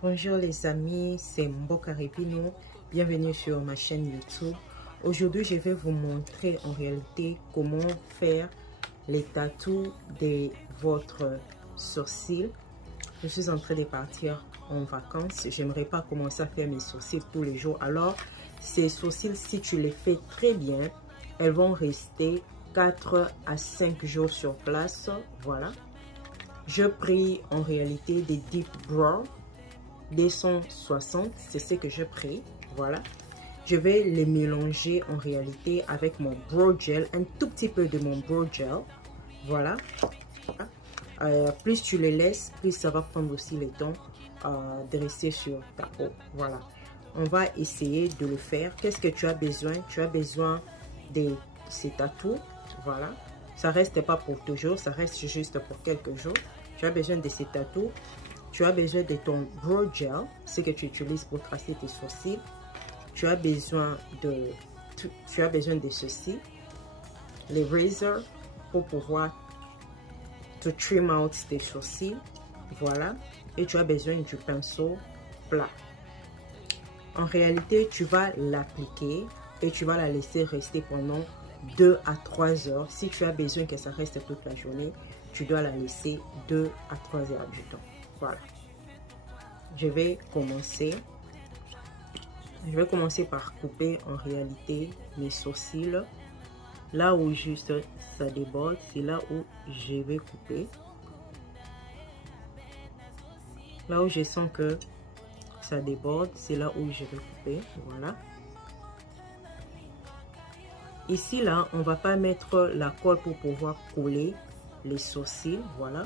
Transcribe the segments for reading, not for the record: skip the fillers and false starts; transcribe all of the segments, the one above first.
Bonjour les amis, c'est Mboka Ripino. Bienvenue sur ma chaîne YouTube. Aujourd'hui, je vais vous montrer en réalité comment faire les tatous de votre sourcil. Je suis en train de partir en vacances. J'aimerais pas commencer à faire mes sourcils tous les jours. Alors, ces sourcils, si tu les fais très bien, elles vont rester 4 à 5 jours sur place. Voilà. Je prie en réalité des Deep Brow 260, c'est ce que je prie. Voilà. Je vais les mélanger en réalité avec mon brow gel, un tout petit peu de mon brow gel. Voilà. Plus tu les laisses, plus ça va prendre aussi le temps de rester sur ta peau. Voilà. On va essayer de le faire. Qu'est-ce que tu as besoin? Tu as besoin de ces tatous. Voilà. Ça reste pas pour toujours, ça reste juste pour quelques jours. Tu as besoin de ces tatous. Tu as besoin de ton brow gel, ce que tu utilises pour tracer tes sourcils. Tu as besoin de ceci, les razors pour pouvoir te trim out tes sourcils. Voilà. Et tu as besoin du pinceau plat. En réalité, tu vas l'appliquer et tu vas la laisser rester pendant 2 à 3 heures. Si tu as besoin que ça reste toute la journée, tu dois la laisser 2 à 3 heures du temps. Voilà. Je vais commencer par couper en réalité mes sourcils. Là où juste ça déborde, c'est là où je vais couper. Là où je sens que ça déborde, c'est là où je vais couper. Voilà. Ici, là, on va pas mettre la colle pour pouvoir coller les sourcils. Voilà.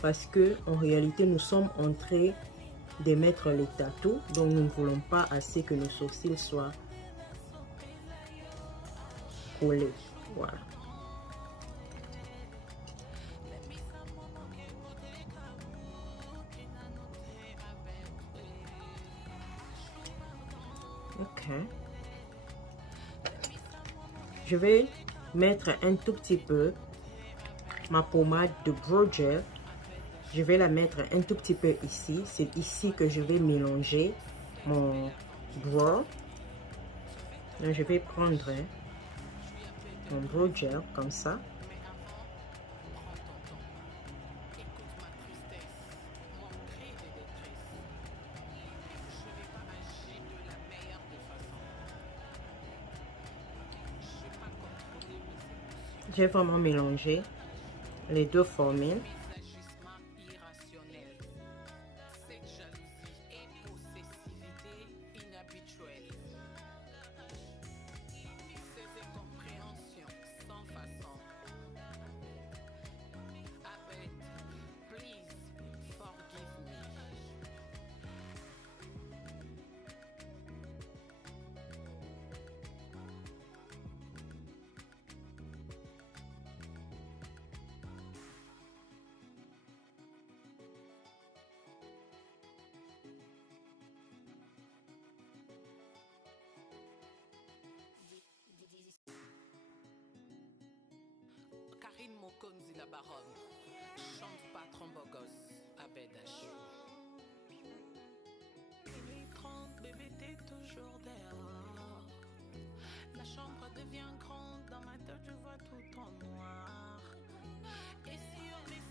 Parce que en réalité, nous sommes en train de mettre les tatous, donc nous ne voulons pas assez que nos sourcils soient collés. Voilà. Ok. Je vais mettre un tout petit peu ma pommade de brow gel. Je vais la mettre un tout petit peu ici. C'est ici que je vais mélanger mon brow. Donc, je vais prendre mon brow gel comme ça. J'ai vraiment mélangé les deux formules. Karine Mokonzi la baronne chante patron beau gosse à Bédache. Minuit 30, bébé t'es toujours dehors. La chambre devient grande, dans ma tête je vois tout en noir. Et si on met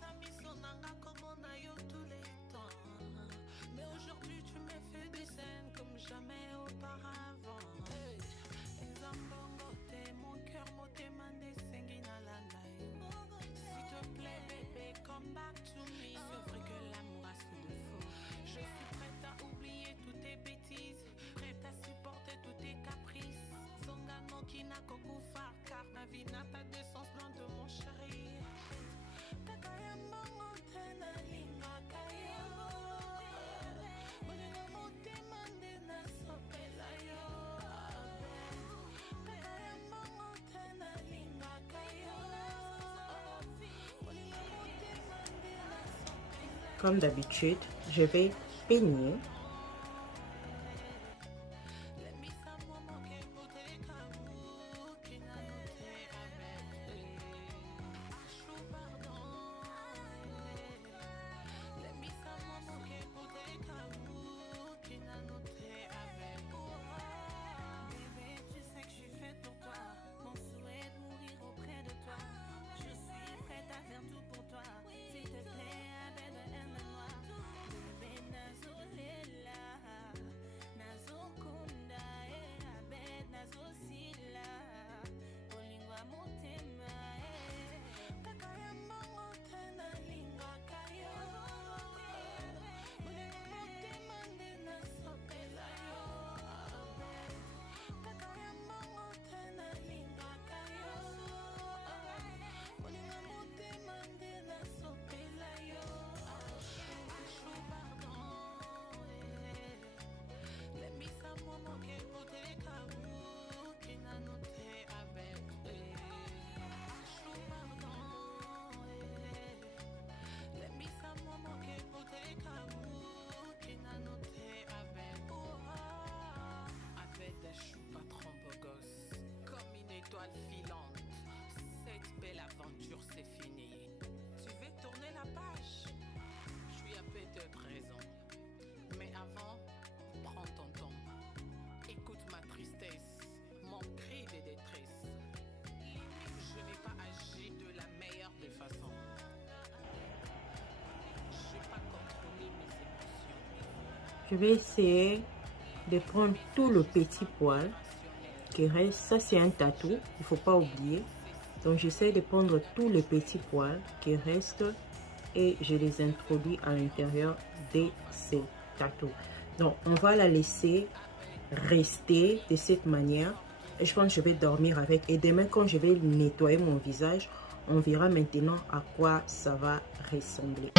Sami sonanga comme on a eu tous les temps. Mais aujourd'hui tu me fais des scènes comme jamais auparavant. Hey. Ezambongo t'es mon cœur, moté mandé sengina la s'il te plaît bébé, come back to me. C'est vrai que l'amour a son défaut. Je suis prête à oublier toutes tes bêtises, prête à supporter tous tes caprices. Songano qui n'a qu'au coup phare, car ma vie n'a pas de sens loin de mon chéri. Comme d'habitude, je vais peigner. Je vais essayer de prendre tout le petit poil qui reste. Ça, c'est un tatou, il ne faut pas oublier. Donc, j'essaie de prendre tous les petits poils qui restent et je les introduis à l'intérieur de ces tatous. Donc, on va la laisser rester de cette manière. Et je pense que je vais dormir avec. Et demain, quand je vais nettoyer mon visage, on verra maintenant à quoi ça va ressembler.